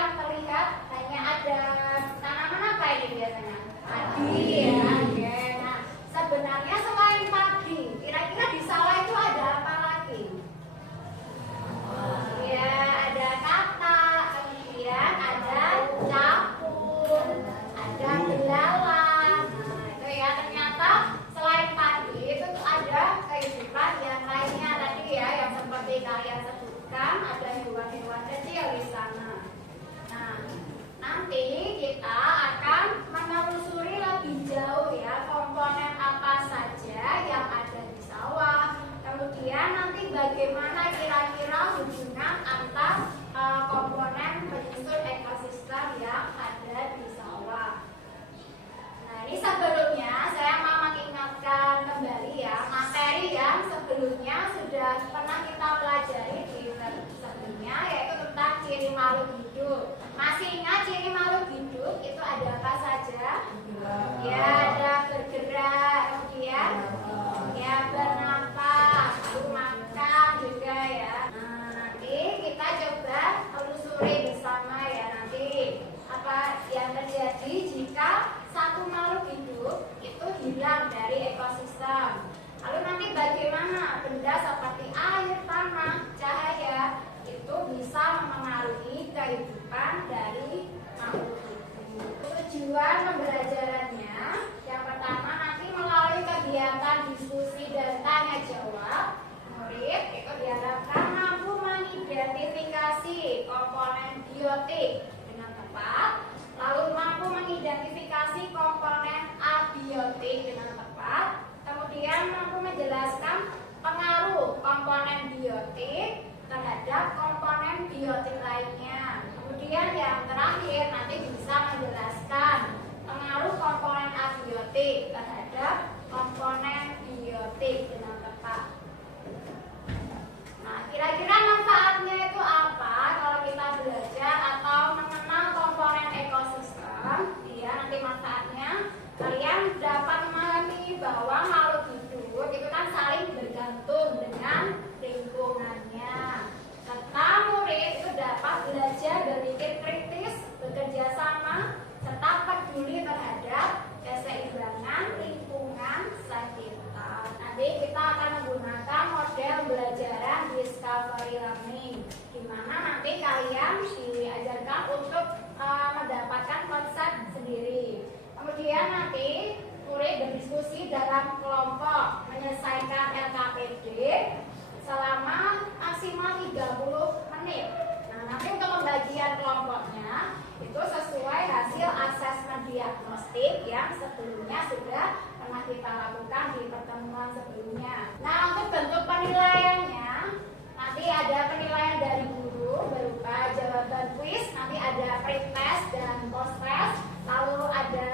yang terlihat hanya ada tanaman apa ini biasanya? Padi ya. Oke. Nah, sebenarnya selain padi, kira-kira di sawah itu ada apa lagi? Ya, ada katak, kemudian ada capur, ada belalang. Nah, itu ya ternyata selain padi itu tuh ada kehidupan yang lainnya tadi ya, yang seperti kalian sebutkan ada hewan-hewan kecil di sana. Nah, nanti kita akan menelusuri lebih jauh ya komponen apa saja yang ada di sawah. Kemudian nanti bagaimana kira-kira hubungan antar komponen penyusun ekosistem yang ada di sawah. Nah, ini sebelumnya saya mau mengingatkan kembali ya materi yang sebelumnya sudah pernah kita pelajari di sebelumnya, yaitu tentang ciri makhluk hidup. Masih ingat ciri makhluk hidup itu ada apa saja? Ya, ada bergerak, kemudian ya bernapas, lalu makan juga ya. Nah, nanti kita coba telusuri bersama ya nanti apa yang terjadi jika satu makhluk hidup itu hilang dari ekosistem. Lalu nanti bagaimana benda seperti air, tanah, cahaya itu bisa memengaruhi kehidupan dari makhluk hidup. Tujuan pembelajarannya yang pertama nanti melalui kegiatan diskusi dan tanya jawab, murid itu diharapkan mampu mengidentifikasi komponen biotik dengan tepat, lalu mampu mengidentifikasi komponen abiotik dengan tepat, kemudian mampu menjelaskan pengaruh komponen biotik terhadap komponen biotik lainnya. Kemudian yang terakhir nanti bisa menjelaskan pengaruh komponen abiotik terhadap komponen biotik dengan tepat. Nah, kira-kira manfaatnya itu apa kalau kita belajar atau mengenal komponen ekosistem? Ya, nanti manfaatnya kalian dapat memahami bahwa makhluk hidup itu kan saling bergantung dengan lingkungannya. Serta murid itu dapat belajar berpikir kritis, bekerja sama, serta peduli terhadap keseimbangan lingkungan sekitar. Nanti kita akan menggunakan model pembelajaran discovery learning, di mana nanti kalian diajarkan untuk mendapatkan konsep sendiri. Kemudian nanti murid berdiskusi dalam kelompok, menyelesaikan LKPD selama maksimal 30 menit. Nah, nanti untuk pembagian kelompoknya itu sesuai hasil asesmen diagnostik yang sebelumnya sudah pernah kita lakukan di pertemuan sebelumnya. Nah, untuk bentuk penilaiannya nanti ada penilaian dari guru berupa jawaban kuis, nanti ada pre-test dan post-test, lalu ada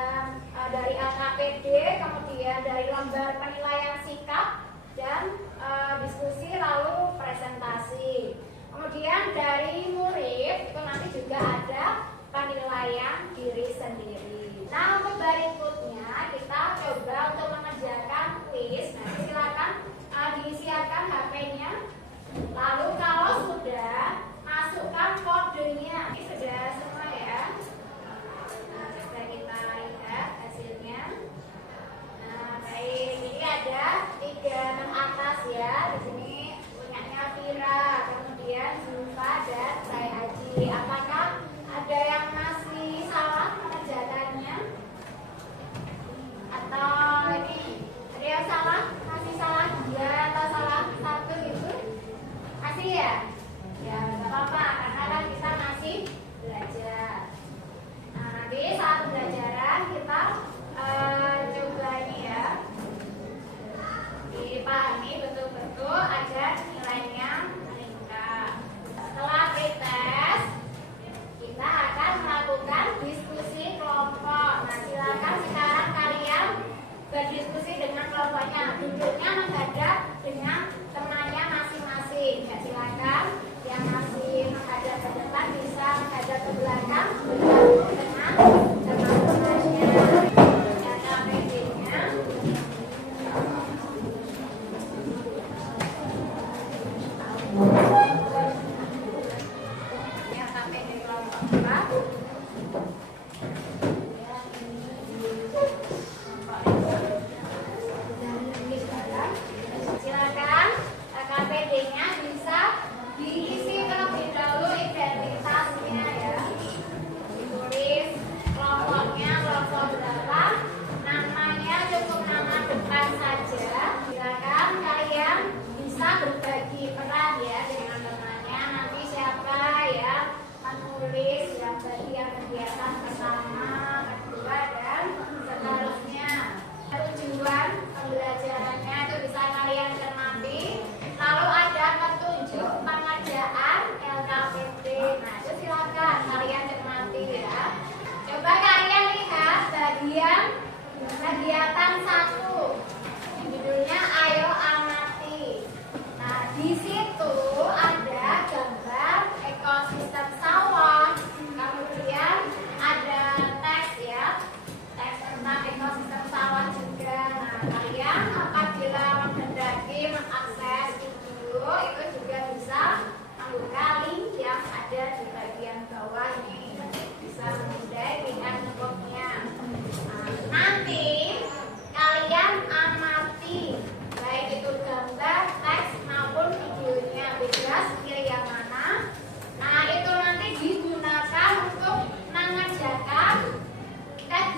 dari LKPD, kemudian dari lembar penilaian sikap dan diskusi lalu presentasi. Kemudian dari murid itu nanti juga ada penilaian diri sendiri. Nah, untuk berikutnya kita coba untuk mengerjakan kuis. Nanti silakan disiapkan HP-nya. Lalu kalau sudah masukkan kodenya. Ini sudah semua ya. Nah, coba kita lihat hasilnya. Nah, baik, ini ada 3 teratas ya. Di sini punyanya Vira, kemudian Zulfa dan Rai Haji. Apakah ada yang masih salah mengerjakannya?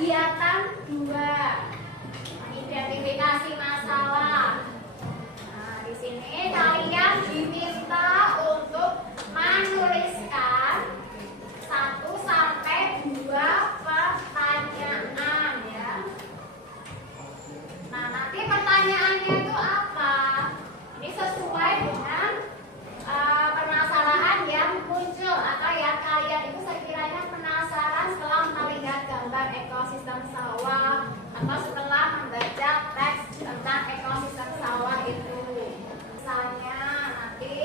kegiatan 2, identifikasi masalah. Nah, di sini kalian diminta untuk menuliskan 1 sampai 2 pertanyaan ya. Nah, nanti pertanyaannya itu apa? Ini sesuai dengan permasalahan yang muncul atau yang kalian itu sekiranya penasaran setelah melihat gambar ekosistem sawah atau setelah membaca teks tentang ekosistem sawah itu. Misalnya nanti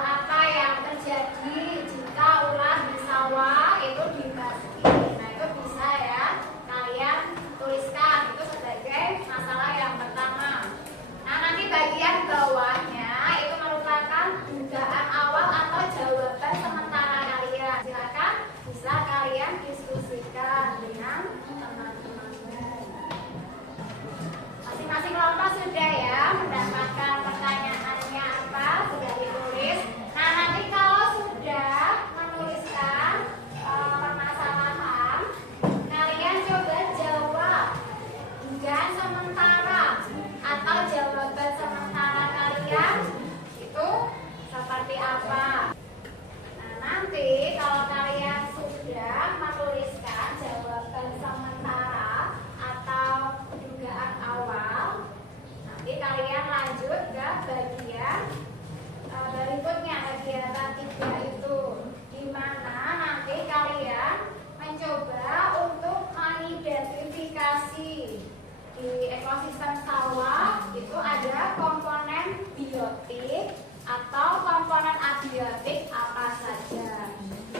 apa yang terjadi jika ular di sawah itu dibasmi. Nah, itu bisa ya kalian tuliskan itu sebagai masalah yang pertama. Nah, nanti bagian bawahnya itu merupakan dugaan awal atau jawaban sementara kalian. Silakan bisa kalian diskusikan dengan teman-teman. Masing-masing kelompok sudah ya mendapatkan pertanyaannya apa, sudah ditulis. Nah, nanti kalau sudah menuliskan permasalahan, kalian coba jawab dugaan sementara atau jawaban sementara kalian itu seperti apa. Nah, nanti kalau kalian sudah menuliskan jawaban sementara atau dugaan awal, nanti kalian lanjut ke bagian berikutnya, kegiatan 3 itu, di mana nanti kalian mencoba untuk mengidentifikasi di ekosistem sawah itu ada komponen biotik atau komponen abiotik apa saja.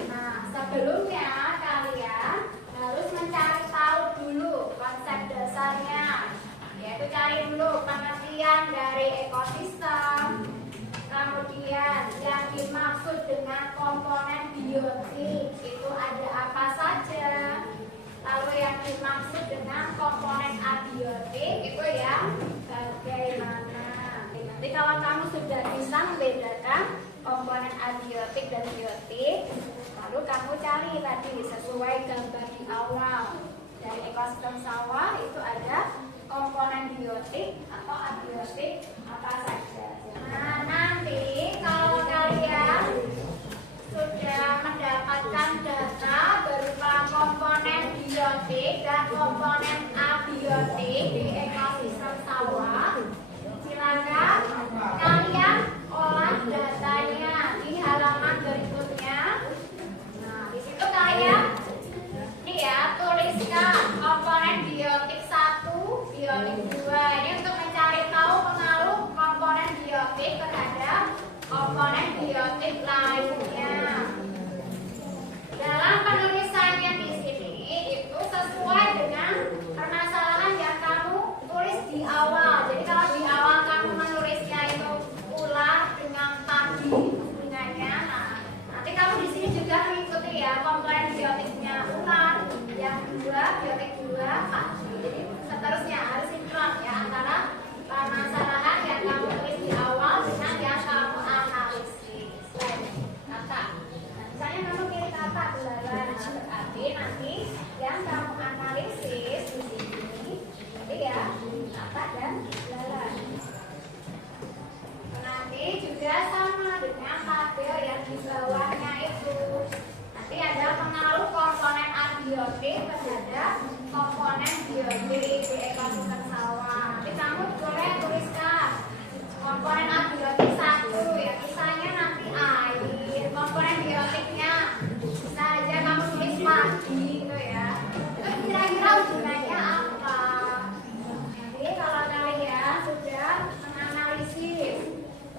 Nah, sebelumnya kalian harus mencari tahu dulu konsep dasarnya, yaitu cari dulu pengertian dari ekosistem, kemudian yang dimaksud dengan komponen biotik itu ada apa saja, lalu yang dimaksud dengan komponen abiotik itu yang bagaimana. Nanti kalau kamu sudah bisa membedakan komponen abiotik dan biotik, lalu kamu cari tadi sesuai gambar di awal. Dari ekosistem sawah itu ada komponen biotik atau abiotik apa saja. Nah, nanti kalau kalian sudah mendapatkan data berupa komponen biotik dan komponen abiotik di ekosistem sawah, silakan kalian olah datanya di halaman berikutnya. Nah, di situ kalian ini ya tuliskan komponen biotik 1, biotik 2. Ini untuk mencari tahu pengaruh komponen biotik terhadap komponen biotik lainnya. Dalam penulisannya di sini itu sesuai dengan permasalahan yang kamu tulis di awal. Jadi kalau di awal kamu menulisnya itu ular dengan padi hubungannya, nah, nanti kamu di sini juga mengikuti ya komponen biotiknya ular, yang 2 biotik 2 padi. Jadi seterusnya harus sinkron ya antara permasalahan yang kamu tulis di awal dengan yang kamu analisis. Kata, nah, misalnya kamu pilih kata belalang, berarti nanti yang kamu analisis di sini, jadi ya kata dan belalang. Nanti juga sama dengan tabel yang di bawahnya itu. Nanti ada pengaruh komponen abiotik terhadap komponen biotik di ekosistem sawah. Nanti kamu boleh tuliskan komponen abiotik 1 ya, misalnya nanti air. Komponen biotiknya bisa aja kamu tulis padi gitu ya. Itu kira-kira hubungannya apa? Jadi kalau kalian sudah menganalisis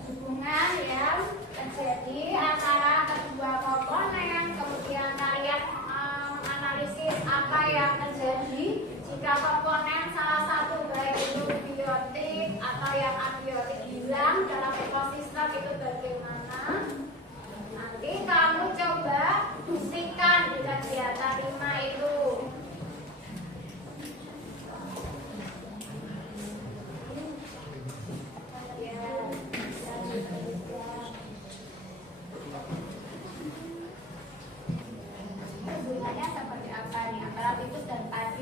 hubungan yang terjadi antara kedua komponen, kemudian kalian menganalisis apa yang terjadi jika komponen salah satu baik itu biotik atau yang abiotik hilang dalam ekosistem itu bagaimana. Nanti kamu coba buktikan di kegiatan 5 itu. Hubungannya seperti apa nih antara tikus dan padi?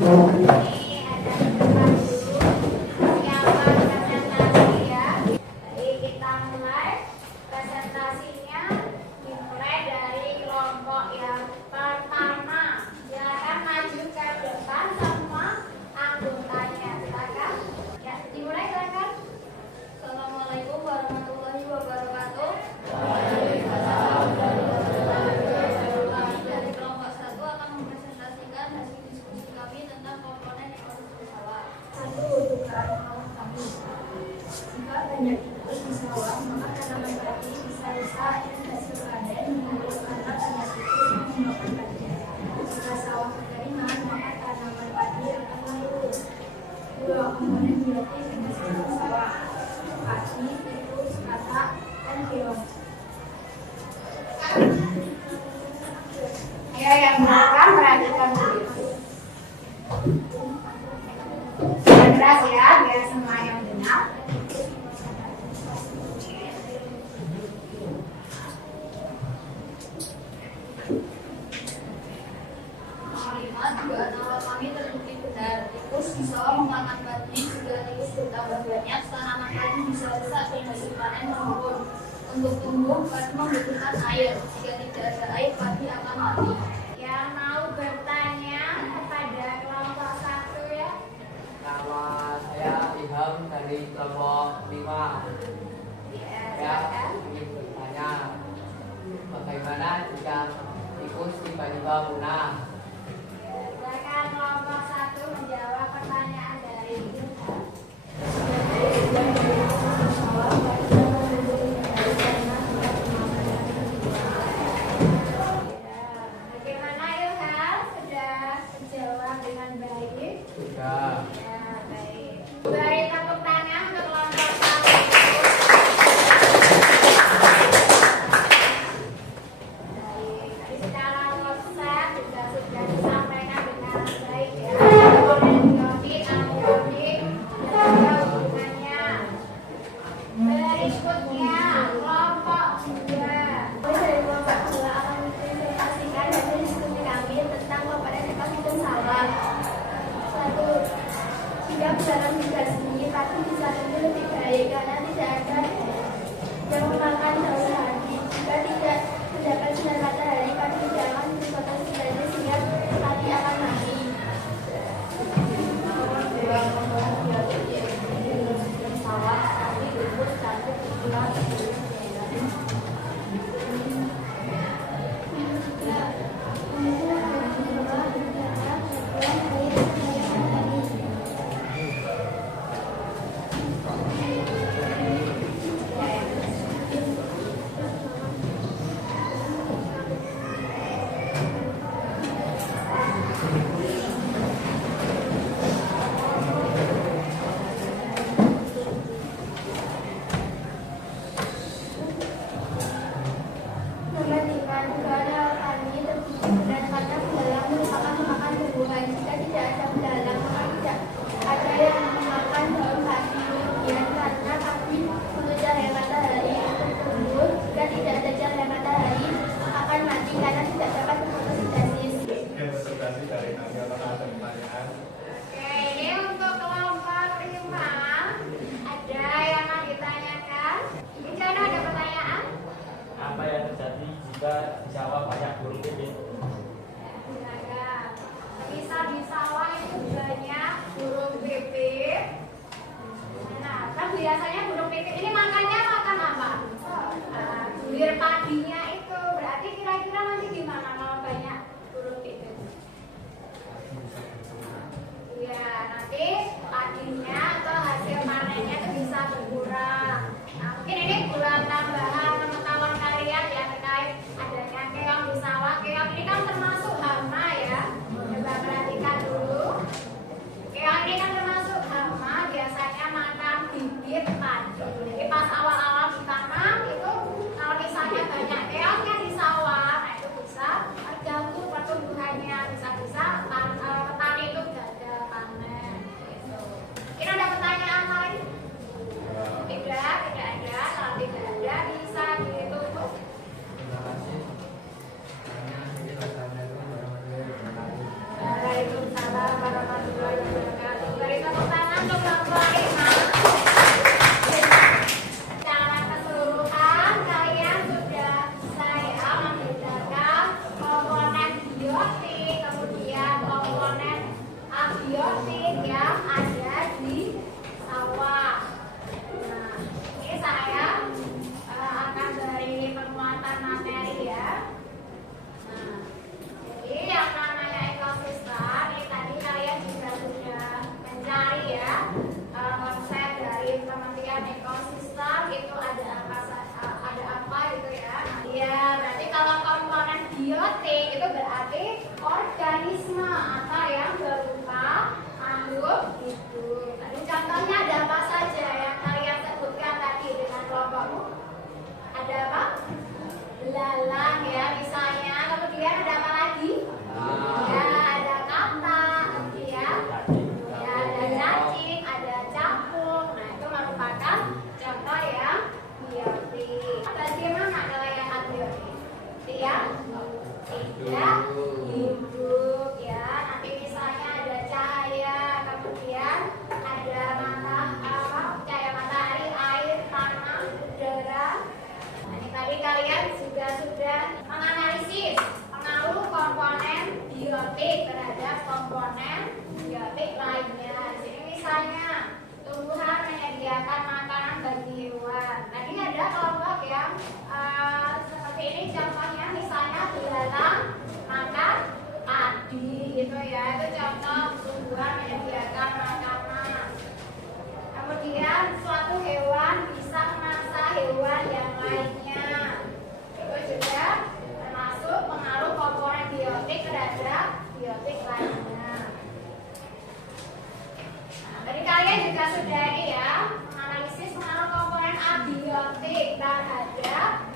Ini ada tempat dulu siapkan presentasi ya. Jadi kita mulai presentasinya, dimulai dari kelompok yang pertama. Silakan maju ke depan semua anggotanya. Silakan. Ya, dimulai silakan. Assalamualaikum warahmatullahi wabarakatuh. Dari kelompok 1 akan mempresentasikan hasil diskusi kami tentang komponen ekosistem sawah. Satu, dugaan awal kami. Jika banyak tikus di sawah, maka tanaman padi bisa rusak dan hasil panen menurun karena banyak tikus yang memakan padi. Jika sawah kekeringan, maka tanaman padi akan layu. Dua, komponen biotik ekosistem sawah: padi, tikus, katak, dan keong. Ayo yang belakang perhatikan dulu. Yang keras ya, biar semua yang dengar. Nomor 5, dugaan awal kami terbukti benar. Tikus di sawah memakan padi. Jika tikus bertambah banyak, tanaman padi bisa rusak dan hasil panen menurun. Untuk tumbuh, padi membutuhkan air. Jika tidak ada air, padi akan mati. Yang mau bertanya kepada kelompok 1 ya. Nama saya Ilham dari kelompok 5. Ya, Saya silakan. ingin bertanya, bagaimana jika tikus tiba-tiba punah? Silakan kelompok 1 menjawab pertanyaan dari Ilham. Bagaimana Ilham? Sudah menjawab dengan baik? Sudah. Ya, baik. Beri tepuk tangan untuk kelompok 1. Baik, tadi secara konsep juga sudah disampaikan dengan baik ya. Komponen biotik, abiotik, dan juga hubungannya. Berikutnya kelompok 2. Kami dari kelompok 2 akan mempresentasikan hasil diskusi kami tentang komponen ekosistem sawah. Satu, jika besaran migrasi, padi bisa tumbuh lebih baik karena tidak ada yang memakan daun hati. Jika tidak terdapat sinar matahari, padi tidak akan menyebabkan sidarnya sehingga padi akan mati. Nomor 2, komponen biotik yaitu ekosistem sawah, tadi rumput, cantik, ukuran, juga termasuk pengaruh komponen biotik terhadap biotik lainnya. Nah, tadi kalian juga sudah ini ya, menganalisis pengaruh komponen abiotik terhadap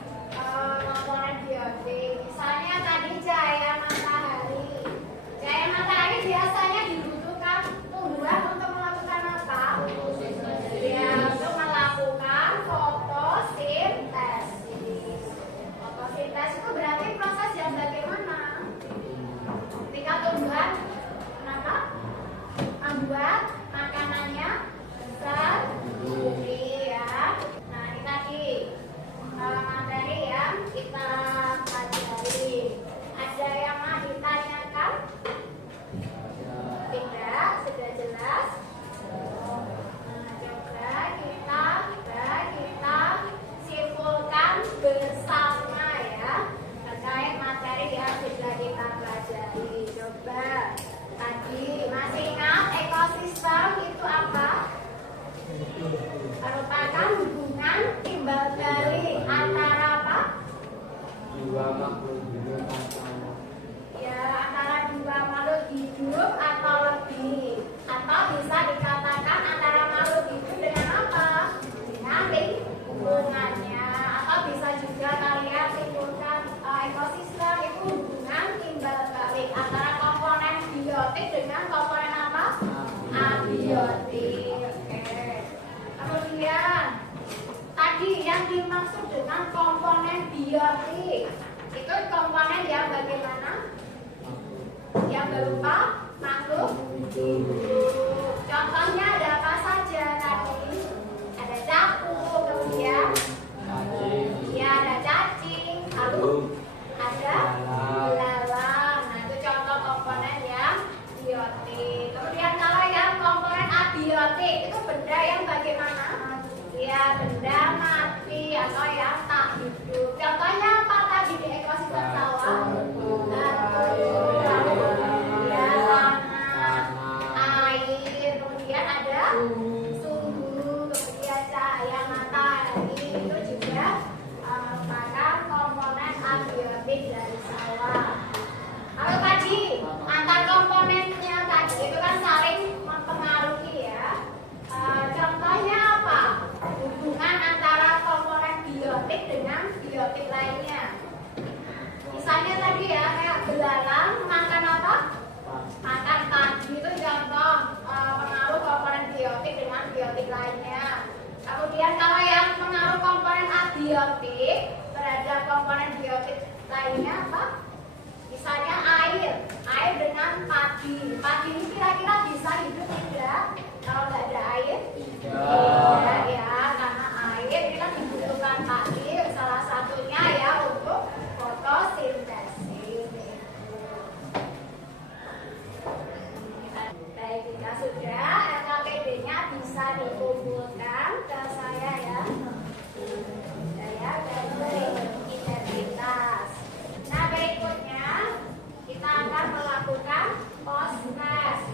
komponen biotik. Misalnya tadi cahaya matahari. Cahaya matahari biasanya dibutuhkan tumbuhan untuk melakukan apa? Ya, untuk melakukan fotosintesis. Fotosintesis itu berarti proses yang bagaimana? Ketika tumbuhan kenapa? Membuat makanannya sendiri ya. Nah, ini tadi materi yang kita pelajari. Ada yang mau ditanyakan? Tidak, sudah jelas. Nah, coba kita simpulkan bersama ya terkait materi yang sudah kita pelajari. Coba tadi masih ingat ekosistem itu apa? Merupakan hubungan timbal balik antara apa? Dua makhluk hidup atau Ya, antara dua makhluk hidup atau lebih, atau bisa dikatakan antara makhluk hidup dengan apa? Dengan lingkungannya, atau bisa juga kalian simpulkan ekosistem itu hubungan timbal balik antara komponen biotik dengan komponen apa? Abiotik. Oke. Kemudian tadi yang dimaksud dengan komponen biotik itu komponen yang bagaimana? Yang berupa makhluk hidup. Contohnya ada apa saja tadi? Ada capung, kemudian ya ada cacing, lalu ada belalang. Nah, itu contoh komponen yang biotik. Kemudian kalau yang komponen abiotik itu benda yang bagaimana? Ya, benda mati atau yang tak hidup. Contohnya apa tadi di ekosistem sawah? Air, kemudian ada suhu, kemudian cahaya matahari itu juga merupakan komponen abiotik dari sawah. Kalau tadi antar komponennya tadi itu kan saling mempengaruhi ya. Contohnya apa? Hubungan antara komponen biotik dengan biotik lainnya. Misalnya tadi ya kayak belalang makan apa? Makan padi, itu contoh pengaruh komponen biotik dengan biotik lainnya. Kemudian kalau yang pengaruh komponen abiotik terhadap komponen biotik lainnya apa? Misalnya air dengan padi. Padi ini kira-kira bisa hidup tidak kalau nggak ada air? Tidak ya, karena air ini kan dibutuhkan padi, salah satunya ya untuk fotosintesis. Baik, jika sudah LKPD-nya bisa dikumpulkan ke saya ya. Saya dari identitas. Nah, berikutnya kita akan melakukan post test.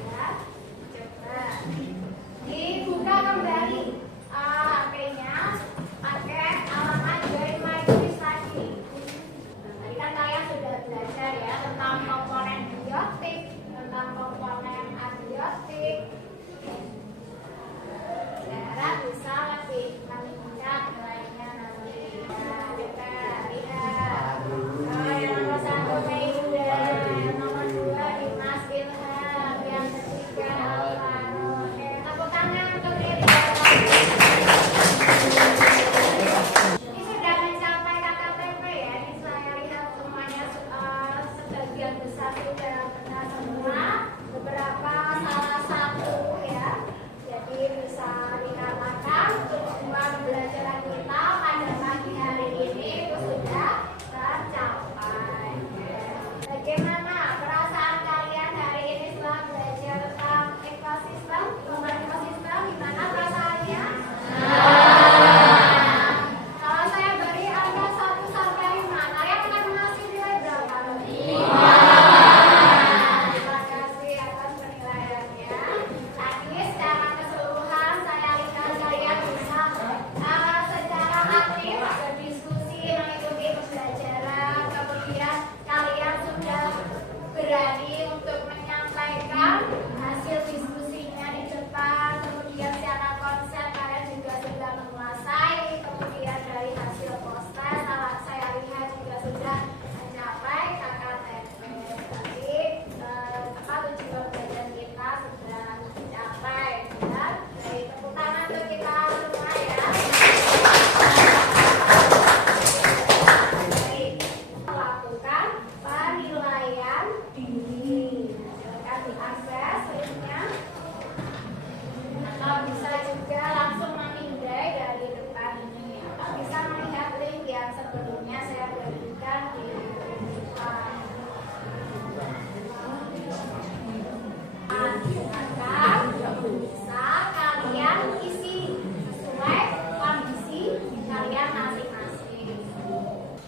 akan bisa kalian isi sesuai kondisi kalian masing-masing.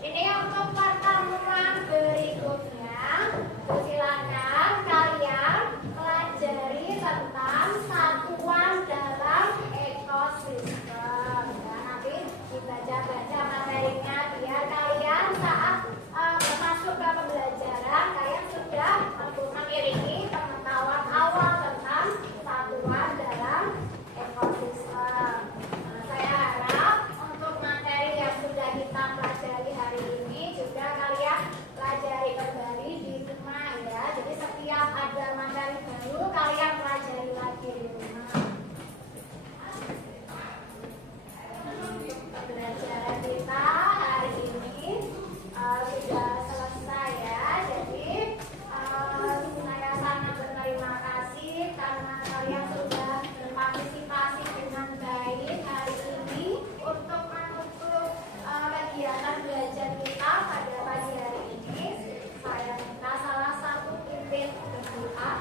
Ini untuk pertemuan berikutnya, silakan kalian pelajari tentang satuan dalam ekosistem. Ya, nanti dibaca-baca materinya biar kalian saat masuk ke pembelajaran kalian sudah mengiringi pengetahuan awal tentang satuan dalam ekosistem. Saya harap untuk materi yang sudah kita pelajari hari ini juga kalian pelajari kembali di rumah ya. Jadi setiap ada materi baru kalian pelajari lagi di rumah. Pembelajaran kita hari ini sudah selesai ya. Jadi saya sangat berterima kasih karena kalian sudah berpartisipasi dengan baik hari ini untuk menutup kegiatan belajar kita pada pagi hari ini. Saya minta salah satu pimpin berdoa.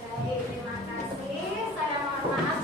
Baik, terima kasih. Saya mohon maaf